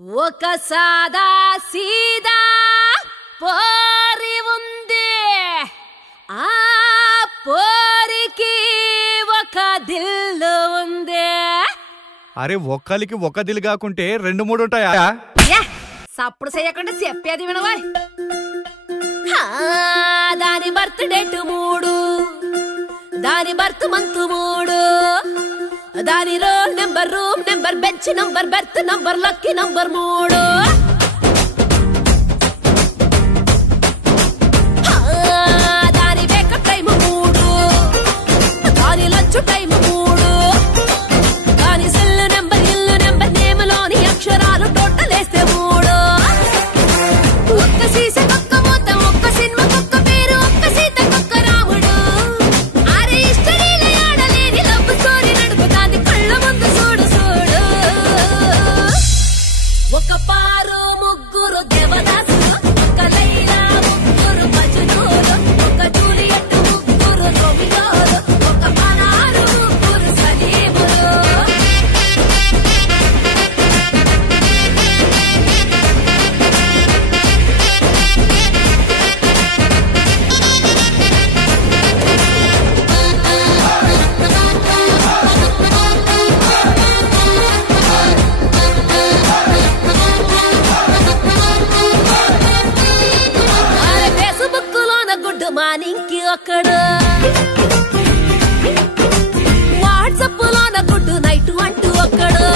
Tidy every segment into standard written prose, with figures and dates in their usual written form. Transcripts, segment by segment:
ఒక సాదా సీదా పోరి ఉంది, ఆ పోరికి ఒక దిల్లు ఉంది. అరే ఒక్కలికి ఒక దిల్ కాకుంటే రెండు మూడు ఉంటాయా? సప్పుడు చేయకుండా చెప్పేది వినవా. దాని బర్త్ డేట్ 3, దాని బర్త్ మంత్ 3, దాని roll number, room number, bench number, berth number, lucky number 3. దాని వేకప్ టైం 3, దాని లంచ్ టైం 3, దాని సెల్ నెంబర్, ఇల్లు నెంబర్, నేమ్లోని అక్షరాలు టోటల్ వేస్తే 3. ఒక్క సీసీ ఒక్క మూత, ఒక్క సినిమా ఒక్క పేరు, ఒక్క సీత ఒక్క రాముడు. అరే హిస్టరీలో ఆడలేని లవ్ స్టోరీ నడుపుతాంది కళ్ళ ముందు చూడు చూడు. ఒక పారు ముగ్గురు దేవదాసులు, ఒక లైలా ముగ్గురు మజ్నూలు, ఒక జూలియట్ ముగ్గురు రోమియోలు, ఒక పనారు ముగ్గురు సలీములు. ఫేస్బుక్ లోన గుడ్ మార్నింగ్ కి ఒకడు, వాట్సాప్ లోన గుడ్ నైట్ అంటూ ఒకడు,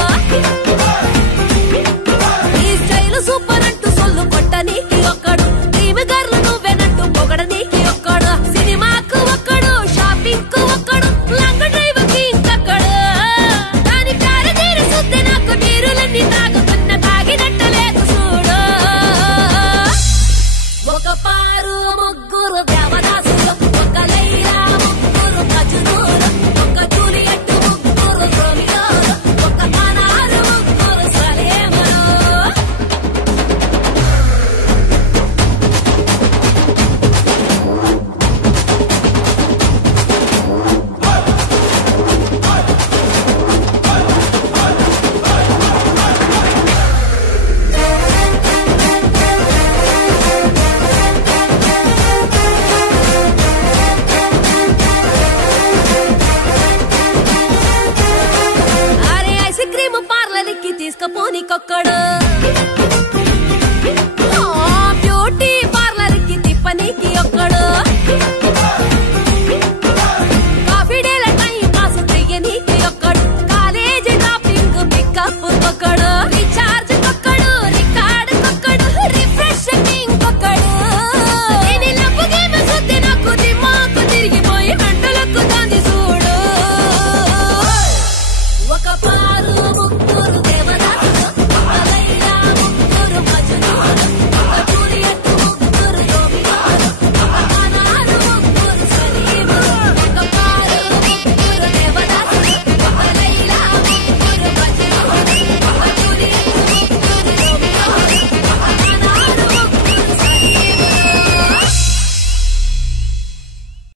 ఈ స్టైల్ సూపర్ అంటూ సొల్లు కొట్ట నీకి ఒకడు, డ్రీమ్ గర్ల్ నువ్వేనంటూ పొగడ నీకి ఒకడు, సినిమాకు ఒకడు, షాపింగ్ కు ఒకడు, లాంగ్ డ్రైవ్ కి ఇంకొకడు. దాని కారు తీరు సుద్ది నాకు నీరులన్నీ తాగుతున్న తాగినట్టలేదు చూడు. ఒక పారు ముగ్గురు దేవదాసులు, ఒక లైలా ముగ్గురు మజ్నూలు, ఒక జూలియట్ ముగ్గురు రోమియోలు, ఒక పనారు ముగ్గురు సలీములు. అరే ఐస్ క్రీమ్ పార్లర్కి తీసుకుపోనికొక్కడు,